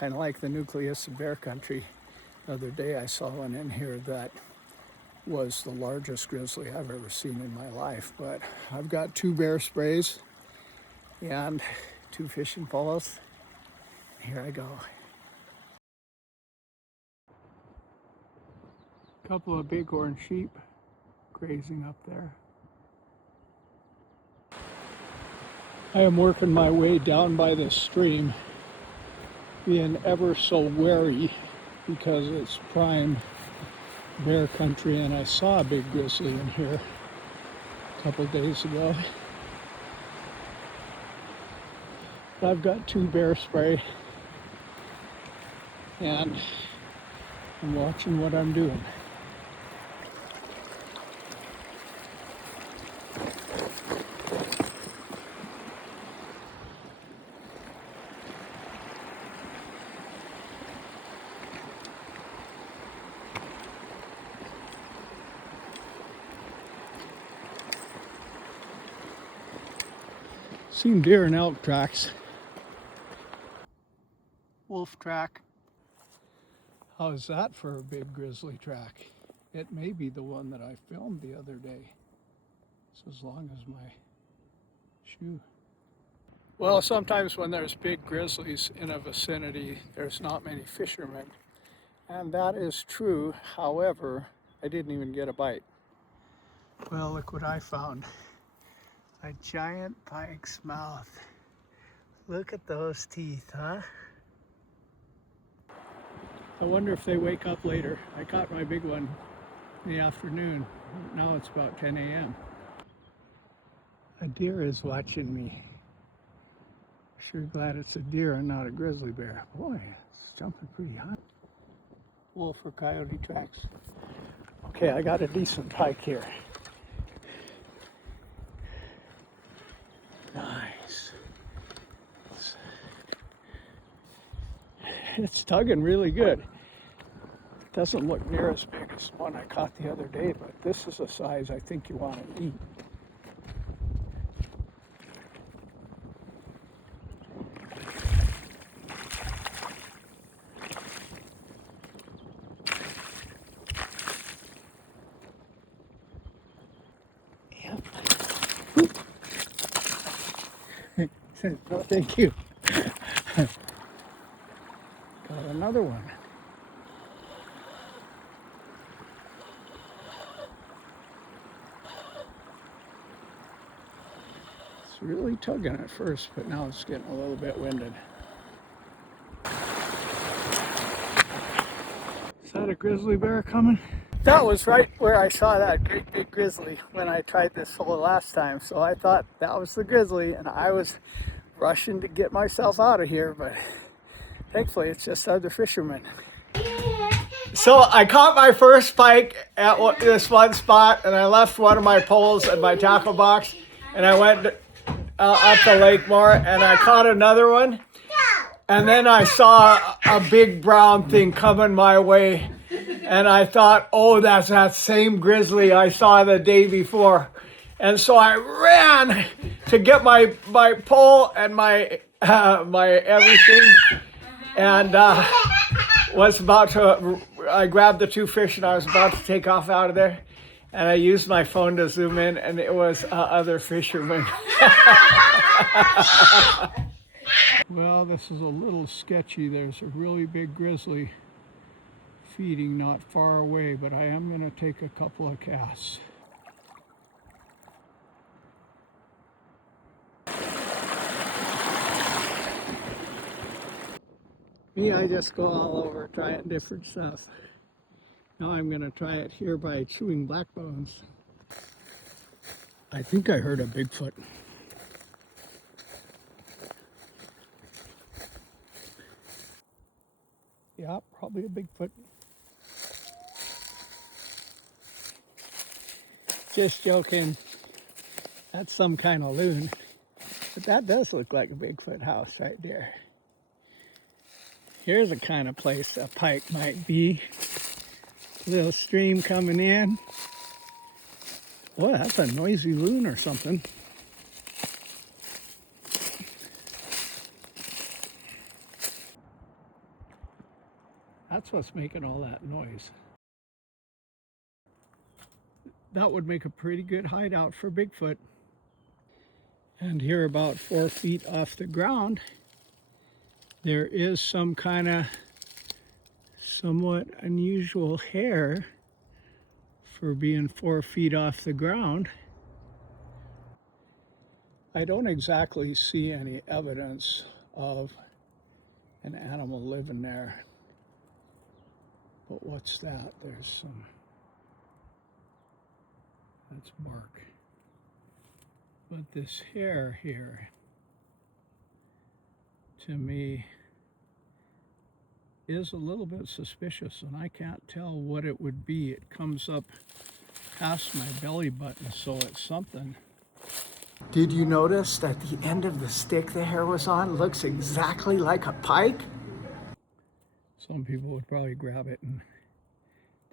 kind of like the nucleus of bear country. The other day I saw one in here that was the largest grizzly I've ever seen in my life. But I've got 2 bear sprays and 2 fishing poles. Here I go. A couple of bighorn sheep grazing up there. I am working my way down by this stream, being ever so wary because it's prime bear country, and I saw a big grizzly in here a couple days ago. But I've got 2 bear spray and I'm watching what I'm doing. Seen deer and elk tracks. Wolf track. How's that for a big grizzly track? It may be the one that I filmed the other day. It's as long as my shoe. Well, sometimes when there's big grizzlies in a vicinity, there's not many fishermen. And that is true. However, I didn't even get a bite. Well, look what I found. A giant pike's mouth. Look at those teeth, huh? I wonder if they wake up later. I caught my big one in the afternoon. Now it's about 10 a.m. A deer is watching me. Sure glad it's a deer and not a grizzly bear. Boy, it's jumping pretty high. Wolf or coyote tracks. Okay, I got a decent hike here. Nice. It's tugging really good. Doesn't look near as big as the one I caught the other day, but this is a size I think you want to eat. No, thank you. Got another one. It's really tugging at first, but now it's getting a little bit winded. Is that a grizzly bear coming? That was right where I saw that great big grizzly when I tried this hole last time. So I thought that was the grizzly, and I was rushing to get myself out of here, but thankfully it's just other fishermen. So I caught my first pike at this one spot, and I left one of my poles in my tackle box, and I went up the lake more, and I caught another one. And then I saw a big brown thing coming my way, and I thought, oh, that's that same grizzly I saw the day before. And so I ran to get my pole and my everything, and I grabbed the 2 fish and I was about to take off out of there, and I used my phone to zoom in, and it was other fishermen. Well, this is a little sketchy. There's a really big grizzly feeding not far away, but I am going to take a couple of casts. Me, I just go all over trying different stuff. Now I'm going to try it here by chewing black bones. I think I heard a Bigfoot. Yeah, probably a Bigfoot. Just joking. That's some kind of loon. But that does look like a Bigfoot house right there. Here's the kind of place a pike might be. Little stream coming in. Boy, that's a noisy loon or something. That's what's making all that noise. That would make a pretty good hideout for Bigfoot. And here, about 4 feet off the ground, there is some kind of somewhat unusual hair for being 4 feet off the ground. I don't exactly see any evidence of an animal living there. But what's that? There's some, that's bark. But this hair here, to me, is a little bit suspicious, and I can't tell what it would be. It comes up past my belly button, so it's something. Did you notice that the end of the stick the hair was on looks exactly like a pike? Some people would probably grab it and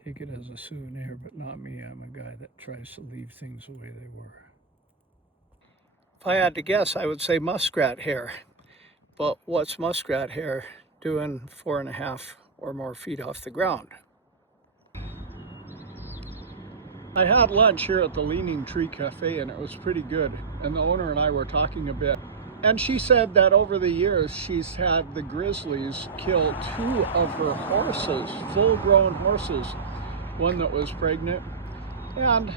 take it as a souvenir, but not me. I'm a guy that tries to leave things the way they were. If I had to guess, I would say muskrat hair. But what's muskrat hair doing 4.5 or more feet off the ground? I had lunch here at the Leaning Tree Cafe, and it was pretty good. And the owner and I were talking a bit. And she said that over the years, she's had the grizzlies kill 2 of her horses, full-grown horses. One that was pregnant and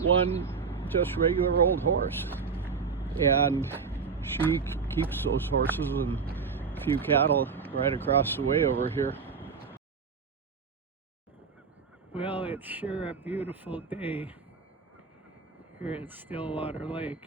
one just regular old horse. And she keeps those horses and a few cattle right across the way over here. Well, it's sure a beautiful day here at Stillwater Lake.